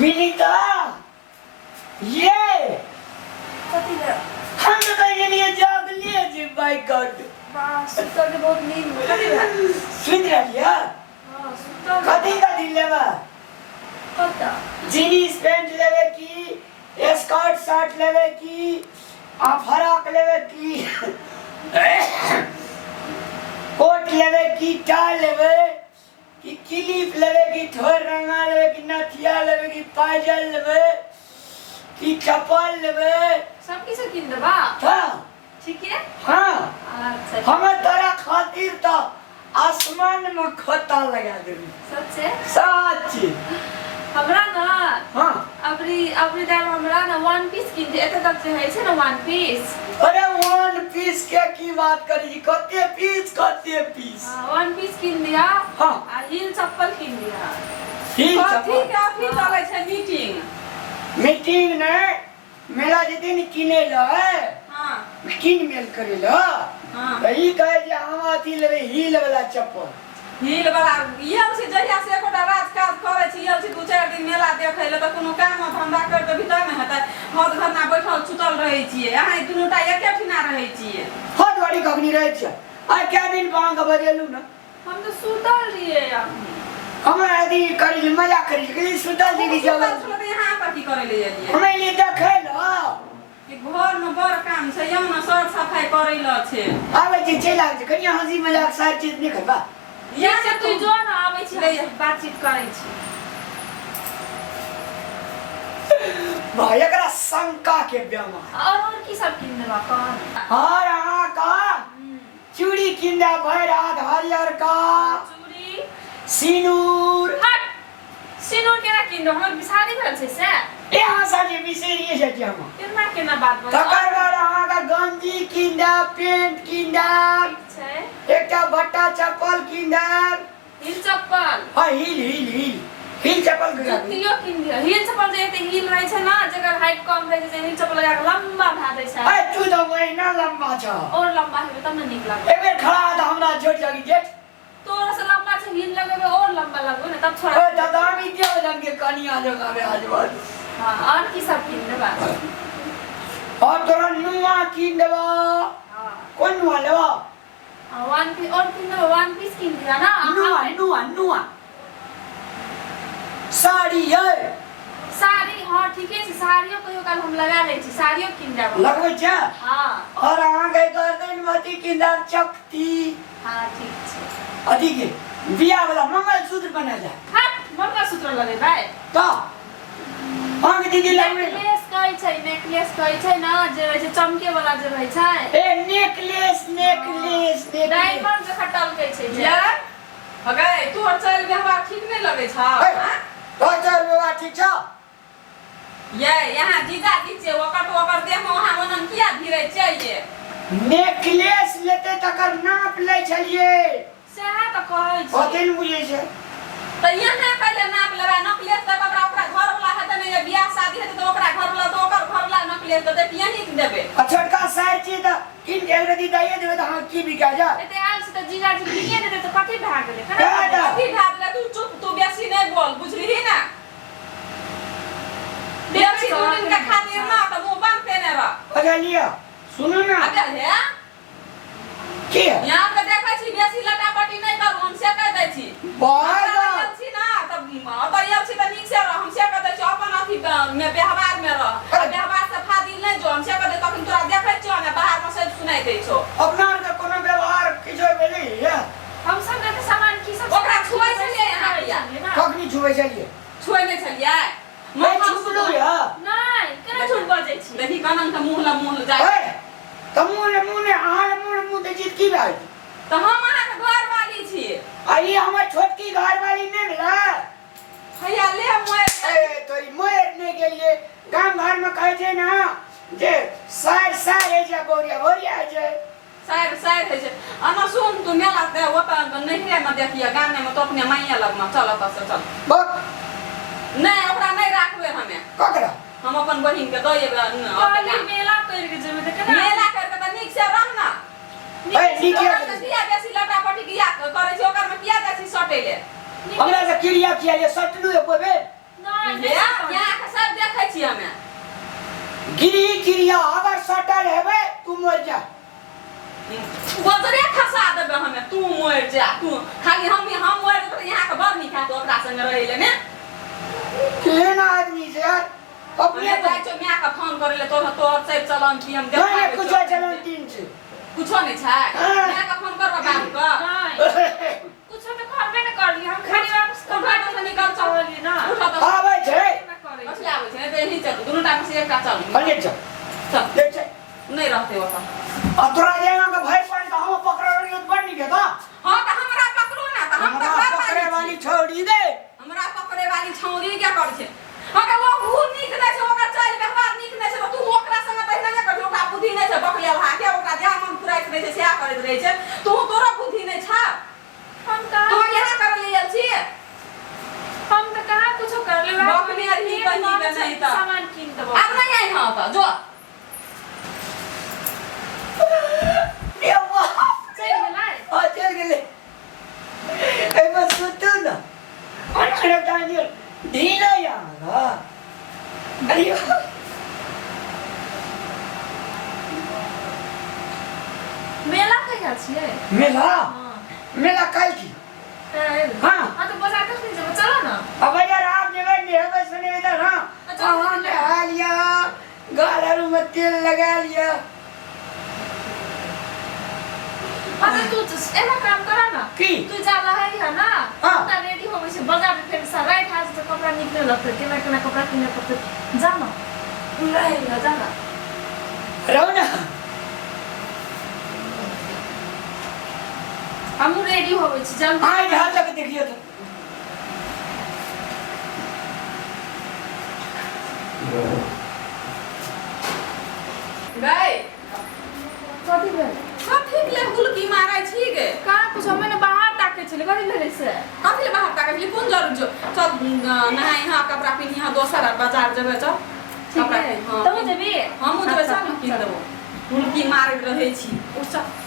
मिलिता ये कति बेर हम तो कहीं लिए जाग लिए जी बाय गॉड बस सुतल बहुत नींद कति बेर सुन रहिया हां सुतल कति का दिन लेवा कता जीन्स पैंट लेवे की स्कर्ट शर्ट लेवे की फराक लेवे की कोट लेवे की टाई लेवे की क्लिप लेवे की ठोर रंगा लेवे की नथिया लेवे की पायजल लेवे की चप्पल लेवे सब किसे किन देबा हां ठीक है हां अच्छा हमें तोरा खातिर तो आसमान में खोता लगा देबी सच है सच हमरा ना हां अबरी दाम हमरा ना वन पीस किन दे एते तक जे है छै ना वन पीस अरे वन पीस के की बात करी कते पीस हां वन पीस किन दिया हां आ हील चप्पल किन दिया हील कथी चप्पल के चले छै मीटिंग ने मेला जे दिन किने ल हां किन मेल करे ल हां त ई कहे जे हम अथी लेबे हील वाला चप्पल हील वाला ये से जहिया से एकोटा राजकाज करे छी ये से दू चार दिन मेला देखे ले त कोनो काम धंधा कर के भीतर में हेतै हद घरना बैठल सुतल रहै छियै अहाँ दुनूटा एके ठिना रहै छियै हद वाली कखनी रहै छै आ क्या दिन बांग बजेलु न हम तो सुतल रहिए हम यदि करी मजा करी कि सुतल जी की जगह सुतल यहां पर की करे ले एलिए हम ले देखे ल कि घर में बड़ काम छै यौ न सर सफाई करे ल छै आवे जे चला जे कनिया हंसी मजाक सारी चीज नहीं करबा या से तू जो न आबै छी बातचीत करै छी भाई एकरा शंका के बेमा और की सब किन देबा कौन और अहाँ का चूड़ी किंदा भर रात हरियर का चूड़ी सिनूर हट सिनूर केना किन दो हमर बिसारी भेल छै से यहाँ साजे बिसेरिए छै जे हम केना केना बात बोल तकर बाद अहाँ का गंजी किंदा पेंट किंदा छै एकटा भट्टा चप्पल किंदा हील चप्पल हां हील चप्पल के जुतियो किन दियो हील चप्पल जे एते हील रहै छै ना जकर हाइट कम रहै छै हील चप्पल लगा के लंबा भा दै छै ए तू तो वहिना लंबा छ और लंबा हेबे तब न नीक लागै एबे खड़ा त हमरा छोड़ जागी जेठ तोरा से लंबा छै हील लगेबे और लंबा लगबे न तब छोड़ा ए दादामी के जन के कनिया जगह में आजबाज हां और की सब किन देबा और तोरा नुआ किन देबा हां कोन नुआ लेबा वन पीस और किन देबा वन पीस किन दिया ना नुआ साड़ी है साड़ी हां ठीके छै साड़ियो कहियो काल हम लगा लै छी साड़ियो किन देबा लगबै छै हां और अहाँ के गर्दन मती किंदा चकती हां ठीक छै अथी के बियाह वाला मंगलसूत्र बना जाए हट मंगलसूत्र लगे भाई तो अहाँ के दीदी लगबै नेकलेस कहै छै ना जे रहै छै चमके वाला जे रहै छै ए नेकलेस डायमंड जे खटल कहै छै जे यार हगे तू चल व्यवहार ठीक नहीं लगे छ तो चल व्यवहार ठीक छ ये यहां जीजा जी छै ओकर देह में वहां मनन किया भिरै चाहिए नेकलेस लेते तकर नाप ले छलिए सेहा त कहै छै ओतेन बुझै छै त यहां पहले नाप लेबा नकलेस तक ओकरा घर वाला हेतै नै बियाह शादी हेतै त ओकरा घर वाला त ओकर घर वाला नकलेस त यहीं देबे आ छोटका साइज छी त किन के रदी दाइए देबे त हां की बिका जा एते आल से त जीजा जी किए देते त कथि भा गेलै कथि भाग ले तू चुप तू बेसी नहीं बोल बुझली ना बेसी दू दिन का खातिर ना त मुंह बंद केने रह अरे लिया सुनो ना अबे हे की यहां पे देखै छी बेसी लटापटी नहीं करू हम से कह दै छी बाय छी ना तब आयल छी त नीक से रह हम से कह दै छी अपन अथी में व्यवहार में रह व्यवहार से फादिल नहीं जो हम से कह दै तखन तोरा देखै छियो ना बाहर में से सुनाई दै छो अपना के कोनो व्यवहार किछो भेलै या हम सब के सामान की सब ओकरा छुए छलिए यहां पिया कखनी छुबै छलिए छुए नहीं छलिए मैं छुबलु या नहीं केना झूठ बजै छी देखी कनन के मुंह जाय ए तमुने आहां मुंह दे जीत की भाई त हम अहाँ के घर वाली छी आई हमर छोटकी घर वाली नै मिला भैया ले मोए ए तोरी मोर नै गेलिए गांव घर में कहै छै ना जे सार है जे बोरिया है जे साइड है जे अना सुन तू मेला दे ओता नहिरे में देखिए गाने में तो अपने माइया लग में चल त से चल बक नहीं ओकरा नहीं राखबे हमें ककरा हम अपन बहिन के दइए कहली मेला कर के जेबे त केना मेला करके त नीक से रह ना ए नीके किया बेसी लटापटी किया करे छी ओकर में किया बेसी सटेले हमरा से क्रिया किया ले सटलु ए पबे नहीं क्रिया अगर सटल हेबे तू मर जा गोजरे खसा देबे हमें तू मर जा तू खाली हम मर तो यहाँ के बड़ निका तो ओकरा संग रहिले ने केहन आदमी से यार अपने जाय छो मिया का फोन करले तो से चलन की हम देखा नहीं कुछ चलन तीन से कुछो नहीं छै मिया का फोन करबा बाबू का कुछ तो करबे न करली हम खाली वापस घर से निकल चली ना उठा तो आबै छै असली आबै छै त यही चल दुनु टाइम से एकटा चल भले चल चल देख छै नहीं रहते हो अब तोरा जेना के भय पड़ त हम पकड़ रही बन नहीं के तो हां त हमरा पकड़ो ना त हम पकड़े वाली छोड़ी दे हमरा पकड़े वाली छौरी क्या कर छै हमरा वो भूल निक नै छै ओकर चल व्यवहार निक नै छै तू ओकरा संग तहिना नै कर ओकरा बुद्धि नै छै बकले भाके ओकरा ध्यान मन पुराइत रहै छै सेहा करैत रहै छै तू तोरा बुद्धि नै छै हम का तू यहाँ कर लेल छी हम त कहां कुछ कर ले बकली आदमी बनी के नहीं त सामान किन देबो अब नहीं आई हां त जो ये वाह चल गेलै आ चल गेले ए बस सुतू ना अरे टाइम ढीला यार अरे मेला कहिया छियै मेला हां मेला कल की हाँ हां तो बाजार कखनी जेबै चलो ना अब यार आप जगह नहीं है सुने इधर हाँ वहाँ नहा लिया गाल में तेल लगा लिया अरे तू एगो काम करा ना की तू जाला है ना हाँ। ता रेडी हो गई बाजार में फिर सारा हाथ से कपड़ा निकले लगते केना कपड़ा किने पड़ते जा ना रहेगा जा ना रहो ना हम रेडी हो गई जल्दी हाँ यहाँ तक देखिए तो गए कथि भेल कथि ले हुलकी मारै छी गे का कुछ हमें ना बाहर ताके चले कथि भेल से कथि ले बाहर ताकै छी कोन जरूर जो चल नहाय यहाँ कपड़ा पिन्ह यहाँ दोसर बाजार जेबै चल ठीक है हां तू जेबी हमहु जेबै चल किन देबो हुलकी मारैत रहै छी उठ चल